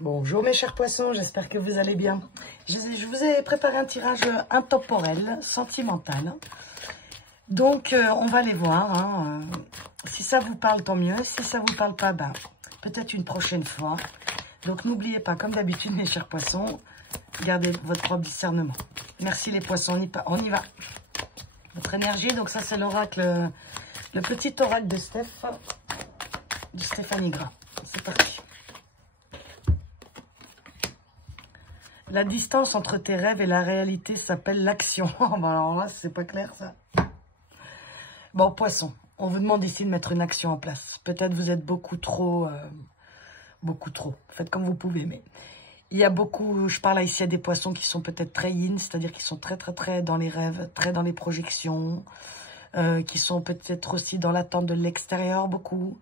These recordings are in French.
Bonjour mes chers poissons, j'espère que vous allez bien. Je vous ai préparé un tirage intemporel, sentimental. Donc on va les voir. Hein. Si ça vous parle, tant mieux. Si ça vous parle pas, ben, peut-être une prochaine fois. Donc n'oubliez pas, comme d'habitude mes chers poissons, gardez votre propre discernement. Merci les poissons, on y va. Votre énergie, donc ça c'est l'oracle, le petit oracle de Stéphanie Gras. C'est parti. La distance entre tes rêves et la réalité s'appelle l'action. Alors là, c'est pas clair, ça. Bon, poisson, on vous demande ici de mettre une action en place. Peut-être vous êtes beaucoup trop. Faites comme vous pouvez, mais il y a beaucoup, je parle ici à des poissons qui sont peut-être très yin, c'est-à-dire qui sont très dans les rêves, très dans les projections, qui sont peut-être aussi dans l'attente de l'extérieur, beaucoup.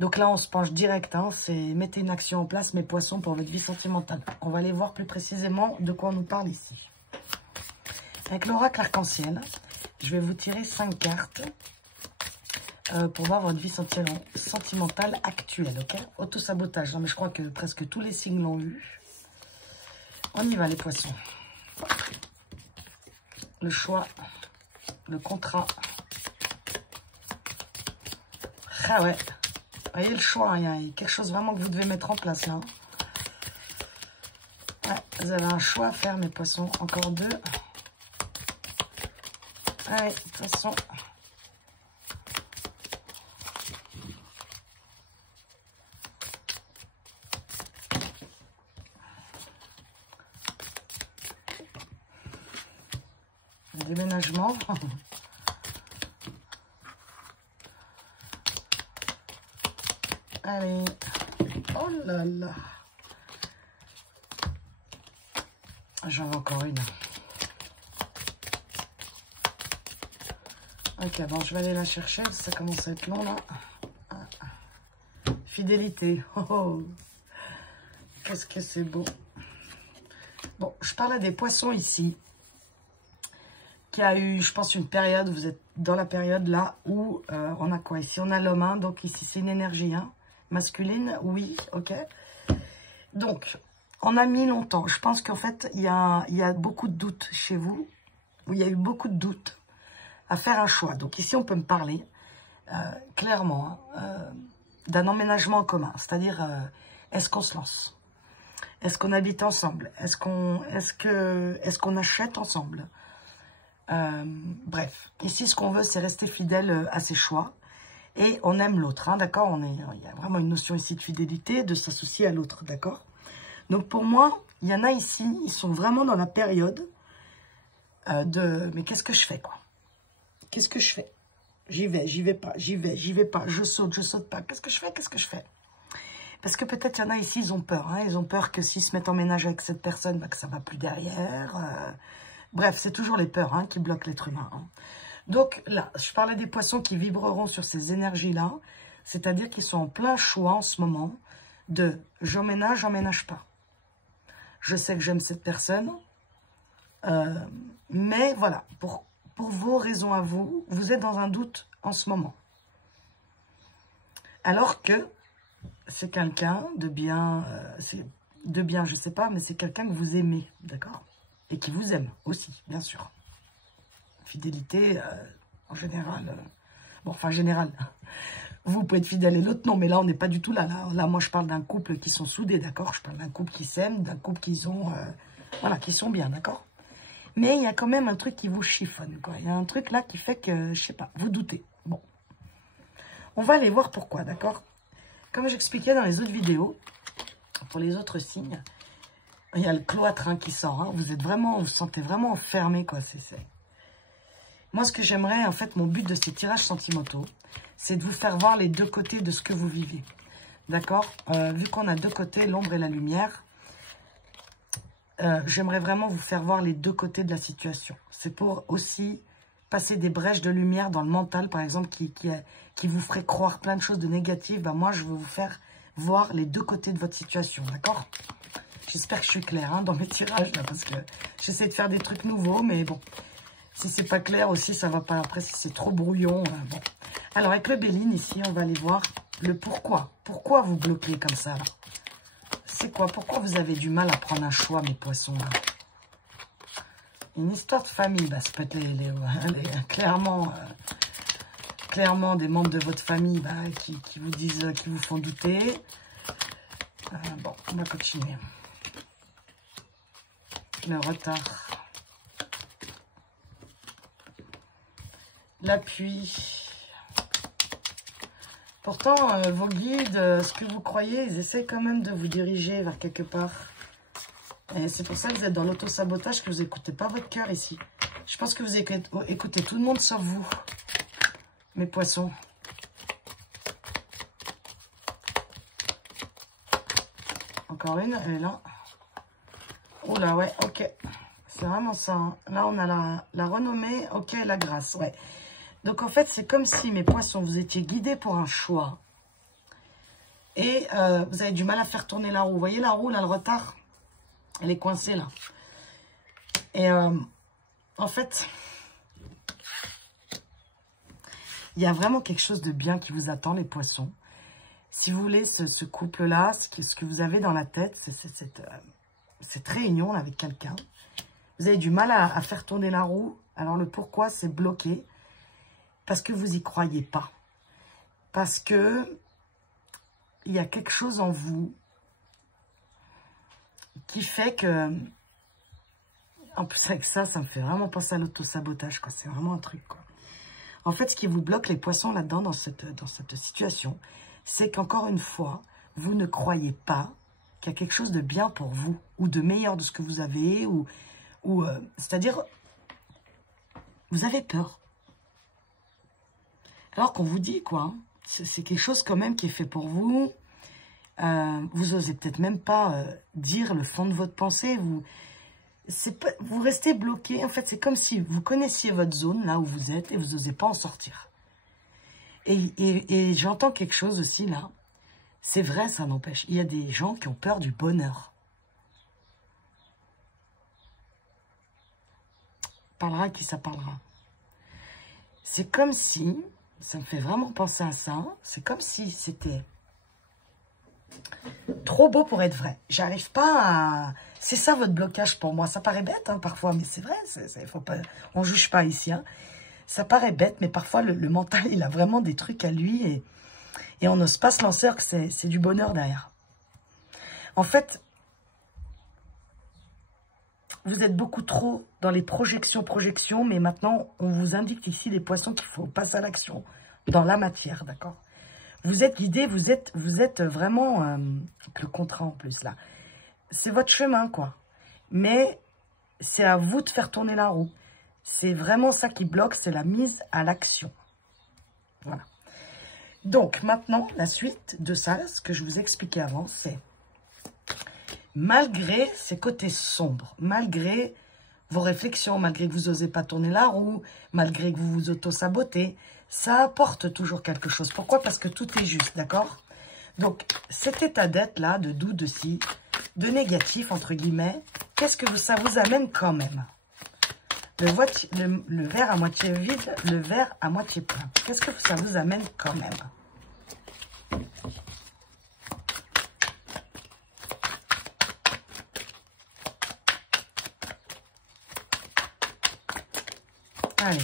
Donc là, on se penche direct, hein, c'est mettez une action en place, mes poissons, pour votre vie sentimentale. On va aller voir plus précisément de quoi on nous parle ici. Avec l'oracle arc-en-ciel, je vais vous tirer 5 cartes pour voir votre vie sentimentale actuelle, ok? Auto-sabotage, non mais je crois que presque tous les signes l'ont eu. On y va les poissons. Le choix, le contrat. Ah ouais. Vous voyez le choix, il y a quelque chose vraiment que vous devez mettre en place là. Ouais, vous avez un choix à faire mes poissons. Encore 2. Allez, de toute façon. Le déménagement. Allez. Oh là là. J'en ai encore une. Ok, bon, je vais aller la chercher. Ça commence à être long, là. Fidélité. Oh, oh. Qu'est-ce que c'est beau. Bon, je parle à des poissons ici. Qui a eu, je pense, une période. Vous êtes dans la période, là, où on a quoi? Ici, on a l'homme. Hein, donc, ici, c'est une énergie, hein. Masculine, oui, ok. Donc, on a mis longtemps. Je pense qu'en fait, il y a beaucoup de doutes chez vous. Il y a eu beaucoup de doutes à faire un choix. Donc ici, on peut me parler clairement d'un emménagement en commun. C'est-à-dire, est-ce qu'on se lance? Est-ce qu'on habite ensemble? Est-ce qu'on achète ensemble? Bref, ici, ce qu'on veut, c'est rester fidèle à ses choix. Et on aime l'autre, hein, d'accord? Il y a vraiment une notion ici de fidélité, de s'associer à l'autre, d'accord? Donc pour moi, il y en a ici, ils sont vraiment dans la période de... Mais qu'est-ce que je fais, quoi? Qu'est-ce que je fais? J'y vais pas, j'y vais pas, je saute pas. Qu'est-ce que je fais? Parce que peut-être il y en a ici, ils ont peur, hein, ils ont peur que s'ils se mettent en ménage avec cette personne, bah, que ça va plus derrière. Bref, c'est toujours les peurs hein, qui bloquent l'être humain, hein. Donc là, je parlais des poissons qui vibreront sur ces énergies-là, c'est-à-dire qu'ils sont en plein choix en ce moment de j'emménage pas. Je sais que j'aime cette personne, mais voilà, pour vos raisons à vous, vous êtes dans un doute en ce moment. Alors que c'est quelqu'un de bien, je sais pas, mais c'est quelqu'un que vous aimez, d'accord? Et qui vous aime aussi, bien sûr. Fidélité, en général, bon, enfin, général, vous pouvez être fidèle et l'autre, non, mais là, on n'est pas du tout là. Là, moi, je parle d'un couple qui sont soudés, d'accord? Je parle d'un couple qui s'aime, d'un couple qui sont, voilà, qui sont bien, d'accord? Mais il y a quand même un truc qui vous chiffonne, quoi. Il y a un truc là qui fait que, je sais pas, vous doutez. Bon, on va aller voir pourquoi, d'accord? Comme j'expliquais dans les autres vidéos, pour les autres signes, il y a le cloître hein, qui sort, hein. Vous vous sentez vraiment enfermé, quoi, Moi, ce que j'aimerais, en fait, mon but de ces tirages sentimentaux, c'est de vous faire voir les deux côtés de ce que vous vivez. D'accord? Vu qu'on a deux côtés, l'ombre et la lumière, j'aimerais vraiment vous faire voir les deux côtés de la situation. C'est pour aussi passer des brèches de lumière dans le mental, par exemple, qui vous ferait croire plein de choses de négatives. Ben, moi, je veux vous faire voir les deux côtés de votre situation. D'accord? J'espère que je suis claire hein, dans mes tirages, là, parce que j'essaie de faire des trucs nouveaux, mais bon... Si c'est pas clair aussi, ça va pas. Après, si c'est trop brouillon, bon. Alors, avec le Béline, ici, on va aller voir le pourquoi. Pourquoi vous bloquez comme ça, là? c'est quoi? Pourquoi vous avez du mal à prendre un choix, mes poissons, là? Une histoire de famille, bah, ça peut être clairement des membres de votre famille bah, qui vous disent, qui vous font douter. Bon, on va continuer. Le retard. L'appui. Pourtant, vos guides, ce que vous croyez, ils essaient quand même de vous diriger vers quelque part. Et c'est pour ça que vous êtes dans l'auto-sabotage, que vous n'écoutez pas votre cœur ici. Je pense que vous écoutez tout le monde sauf vous, mes poissons. Encore une, elle est là. Oh là, ouais, ok. C'est vraiment ça. Hein. Là, on a la renommée, ok, la grâce, ouais. Donc, en fait, c'est comme si, mes poissons, vous étiez guidés pour un choix. Et vous avez du mal à faire tourner la roue. Vous voyez la roue, là, le retard? Elle est coincée, là. Et en fait, il y a vraiment quelque chose de bien qui vous attend, les poissons. Si vous voulez, ce couple-là, ce que vous avez dans la tête, c'est cette réunion là, avec quelqu'un. Vous avez du mal à faire tourner la roue. Alors, le pourquoi, c'est bloqué. Parce que vous n'y croyez pas. Parce que il y a quelque chose en vous qui fait que... En plus, avec ça, ça me fait vraiment penser à l'auto-sabotage, quoi. C'est vraiment un truc, quoi. En fait, ce qui vous bloque, les poissons, là-dedans, dans cette situation, c'est qu'encore une fois, vous ne croyez pas qu'il y a quelque chose de bien pour vous, ou de meilleur de ce que vous avez, c'est-à-dire, vous avez peur. Alors qu'on vous dit, quoi, hein, c'est quelque chose quand même qui est fait pour vous. Vous osez peut-être même pas dire le fond de votre pensée. Vous restez bloqué. En fait, c'est comme si vous connaissiez votre zone, là où vous êtes, et vous n'osez pas en sortir. Et j'entends quelque chose aussi, là. C'est vrai, ça n'empêche. Il y a des gens qui ont peur du bonheur. Parlera qui ça parlera. C'est comme si... Ça me fait vraiment penser à ça. C'est comme si c'était trop beau pour être vrai. J'arrive pas à... C'est ça votre blocage pour moi. Ça paraît bête hein, parfois, mais c'est vrai. Faut pas... On ne juge pas ici. Hein. Ça paraît bête, mais parfois le mental, il a vraiment des trucs à lui. Et on n'ose pas se lancer alors que c'est du bonheur derrière. En fait, vous êtes beaucoup trop dans les projections, mais maintenant, on vous indique ici, les poissons, qu'il faut passer à l'action dans la matière, d'accord? Vous êtes guidés, vous êtes vraiment... le contrat en plus, là. C'est votre chemin, quoi. Mais c'est à vous de faire tourner la roue. C'est vraiment ça qui bloque, c'est la mise à l'action. Voilà. Donc, maintenant, la suite de ça, ce que je vous expliquais avant, c'est... Malgré ces côtés sombres, malgré vos réflexions, malgré que vous n'osez pas tourner la roue, malgré que vous vous auto-sabotez, ça apporte toujours quelque chose. Pourquoi? Parce que tout est juste, d'accord? Donc, cet état d'être-là, de doute, de négatif, entre guillemets, qu'est-ce que ça vous amène quand même? Le verre à moitié vide, le verre à moitié plein. Qu'est-ce que ça vous amène quand même? Allez.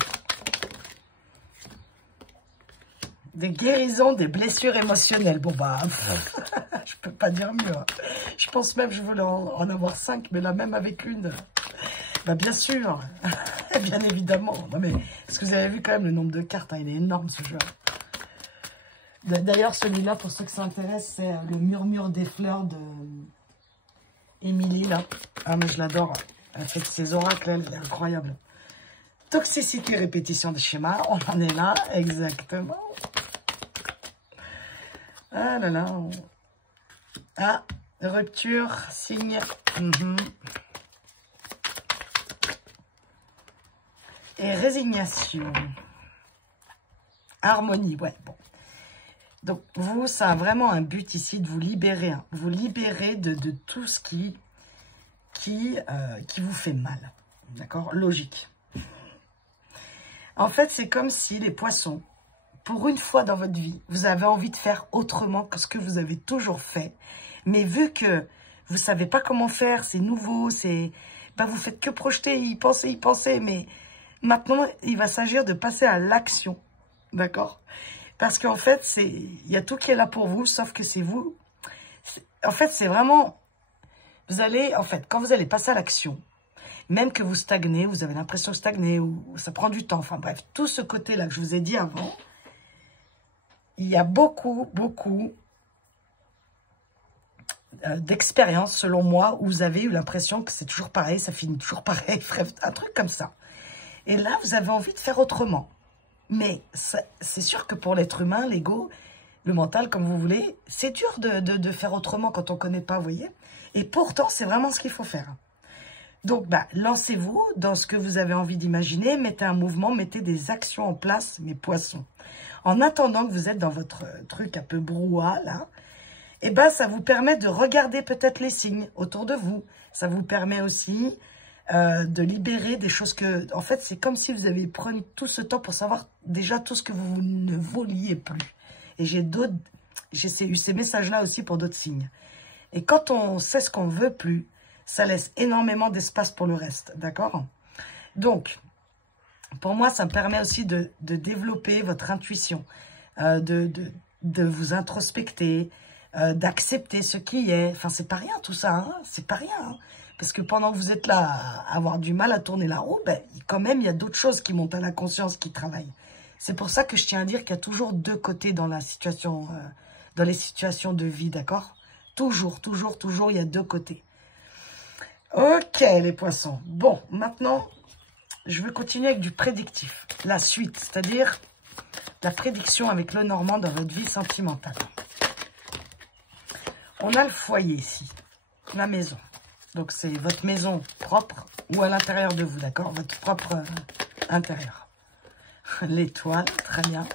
Des guérisons, des blessures émotionnelles. Bon, bah, je peux pas dire mieux. Hein. Je pense même que je voulais en avoir 5, mais là, même avec une, bah, bien sûr, bien évidemment. Non, mais, est-ce que vous avez vu quand même le nombre de cartes, hein, il est énorme, ce jeu. D'ailleurs, celui-là, pour ceux que ça intéresse, c'est le murmure des fleurs de Émilie, là. Ah, mais je l'adore. Elle fait ses oracles, elle est incroyable. Toxicité, répétition des schémas, on en est là, exactement. Ah là là. Ah, rupture, signe. Et résignation. Harmonie, ouais, bon. Donc, vous, ça a vraiment un but ici de vous libérer. Hein. Vous libérer de tout ce qui vous fait mal. D'accord? Logique. En fait, c'est comme si les poissons, pour une fois dans votre vie, vous avez envie de faire autrement que ce que vous avez toujours fait. Mais vu que Vous savez pas comment faire, c'est nouveau, c'est... Ben, vous faites que projeter, y penser, mais maintenant, il va s'agir de passer à l'action, d'accord? Parce qu'en fait, il y a tout qui est là pour vous, sauf que c'est vous. En fait, c'est vraiment... Vous allez, en fait, quand vous allez passer à l'action, même que vous stagnez, vous avez l'impression de stagner, ou ça prend du temps, enfin bref, tout ce côté-là que je vous ai dit avant, il y a beaucoup d'expériences, selon moi, où vous avez eu l'impression que c'est toujours pareil, ça finit toujours pareil, bref, un truc comme ça. Et là, vous avez envie de faire autrement. Mais c'est sûr que pour l'être humain, l'ego, le mental, comme vous voulez, c'est dur de faire autrement quand on ne connaît pas, vous voyez. Et pourtant, c'est vraiment ce qu'il faut faire. Donc, bah, lancez-vous dans ce que vous avez envie d'imaginer, mettez un mouvement, mettez des actions en place, mes poissons. En attendant que vous êtes dans votre truc un peu brouhaha, là, eh ben, ça vous permet de regarder peut-être les signes autour de vous. Ça vous permet aussi de libérer des choses que... En fait, c'est comme si vous avez pris tout ce temps pour savoir déjà tout ce que vous ne vouliez plus. Et j'ai eu ces messages-là aussi pour d'autres signes. Et quand on sait ce qu'on ne veut plus, ça laisse énormément d'espace pour le reste, d'accord? Donc, pour moi, ça me permet aussi de développer votre intuition, de vous introspecter, d'accepter ce qui est. Enfin, c'est pas rien tout ça, hein, c'est pas rien. Hein. Parce que pendant que vous êtes là à avoir du mal à tourner la roue, ben, quand même, il y a d'autres choses qui montent à la conscience, qui travaillent. C'est pour ça que je tiens à dire qu'il y a toujours deux côtés dans la situation, dans les situations de vie, d'accord? Toujours, il y a deux côtés. Ok, les poissons. Bon, maintenant, je vais continuer avec du prédictif. La suite, c'est-à-dire la prédiction avec le Normand dans votre vie sentimentale. On a le foyer ici, la maison. Donc, c'est votre maison propre ou à l'intérieur de vous, d'accord? Votre propre intérieur. L'étoile, très bien.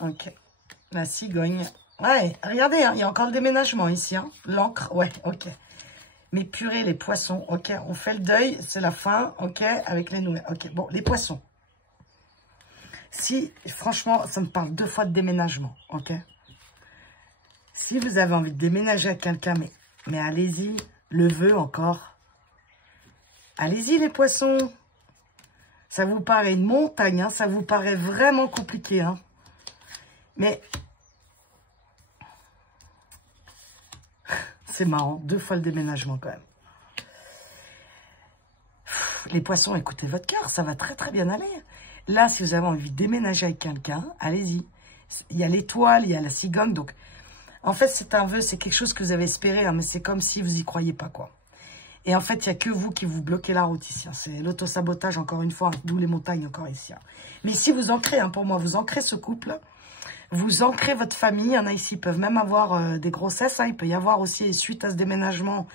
Ok. La cigogne. Ouais, regardez, hein, il y a encore le déménagement ici. Hein. L'encre, ouais, ok. Mais purée, les poissons, ok. On fait le deuil, c'est la fin, ok, avec les nouvelles. Ok, bon, les poissons. Si, franchement, ça me parle 2 fois de déménagement, ok. Si vous avez envie de déménager avec quelqu'un, mais allez-y, le vœu encore. Allez-y, les poissons. Ça vous paraît une montagne, hein, ça vous paraît vraiment compliqué, hein. Mais... c'est marrant, 2 fois le déménagement quand même. Les poissons, écoutez votre cœur, ça va très très bien aller. Là, si vous avez envie de déménager avec quelqu'un, allez-y. Il y a l'étoile, il y a la cigogne, donc... En fait, c'est un vœu, c'est quelque chose que vous avez espéré, hein, mais c'est comme si vous n'y croyez pas, quoi. Et en fait, il n'y a que vous qui vous bloquez la route ici. Hein. C'est l'autosabotage, encore une fois, hein, d'où les montagnes, encore ici. Hein. Mais si vous ancrez, hein, pour moi, vous ancrez ce couple, vous ancrez votre famille. Il y en a ici, ils peuvent même avoir des grossesses. Hein. Il peut y avoir aussi, suite à ce déménagement,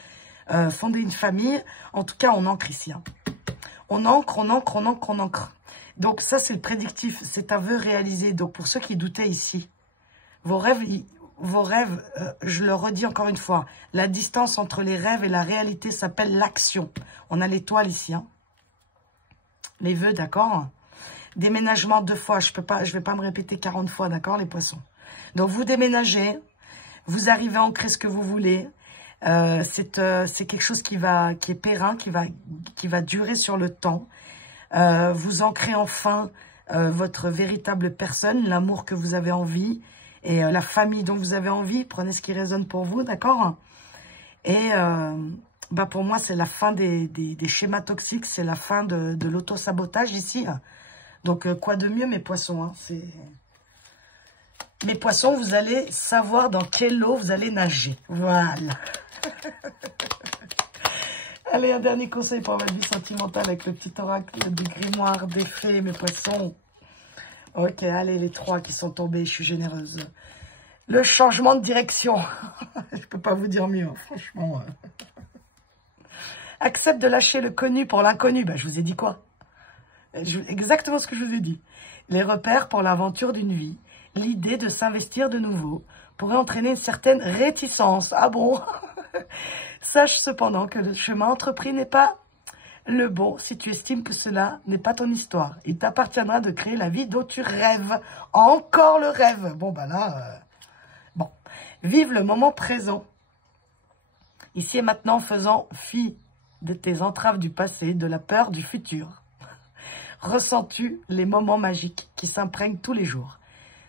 fonder une famille. En tout cas, on ancre ici. Hein. On ancre. Donc, ça, c'est le prédictif. C'est un vœu réalisé. Donc, pour ceux qui doutaient ici, vos rêves, je le redis encore une fois, la distance entre les rêves et la réalité s'appelle l'action. On a l'étoile ici. Hein. Les vœux, d'accord? Déménagement 2 fois. Je vais pas me répéter 40 fois, d'accord, les poissons? Donc, vous déménagez. Vous arrivez à ancrer ce que vous voulez. C'est quelque chose qui est périn, qui va durer sur le temps. Vous ancrez enfin votre véritable personne, l'amour que vous avez envie et la famille dont vous avez envie. Prenez ce qui résonne pour vous, d'accord? Et bah pour moi, c'est la fin des schémas toxiques, c'est la fin de l'autosabotage ici. Donc, quoi de mieux, mes poissons, hein, mes poissons, vous allez savoir dans quelle eau vous allez nager. Voilà. Allez, un dernier conseil pour votre vie sentimentale avec le petit oracle du grimoire des fées, mes poissons. Ok, allez, les 3 qui sont tombés, je suis généreuse. Le changement de direction. Je peux pas vous dire mieux, hein, franchement. Accepte de lâcher le connu pour l'inconnu. Ben, je vous ai dit quoi? Exactement ce que je vous ai dit. Les repères pour l'aventure d'une vie. L'idée de s'investir de nouveau pourrait entraîner une certaine réticence. Ah bon? Sache cependant que le chemin entrepris n'est pas le bon si tu estimes que cela n'est pas ton histoire. Il t'appartiendra de créer la vie dont tu rêves. Encore le rêve. Bon, bah là, bon. Vive le moment présent. Ici et maintenant, faisant fi de tes entraves du passé, de la peur du futur. Ressens-tu les moments magiques qui s'imprègnent tous les jours?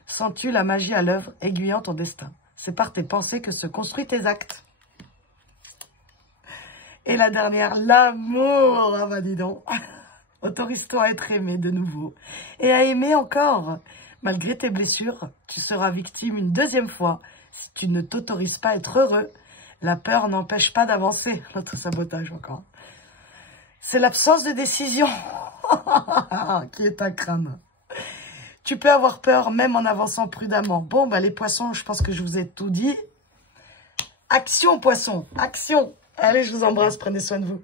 Sens-tu la magie à l'œuvre aiguillant ton destin? C'est par tes pensées que se construisent tes actes. Et la dernière, l'amour. Ah bah dis donc. Autorise-toi à être aimé de nouveau. Et à aimer encore. Malgré tes blessures, tu seras victime une deuxième fois si tu ne t'autorises pas à être heureux. La peur n'empêche pas d'avancer. L'auto-sabotage encore. C'est l'absence de décision qui est un crâne. Tu peux avoir peur même en avançant prudemment. Bon, bah les poissons, je pense que je vous ai tout dit. Action, poissons, action. Allez, je vous embrasse, prenez soin de vous.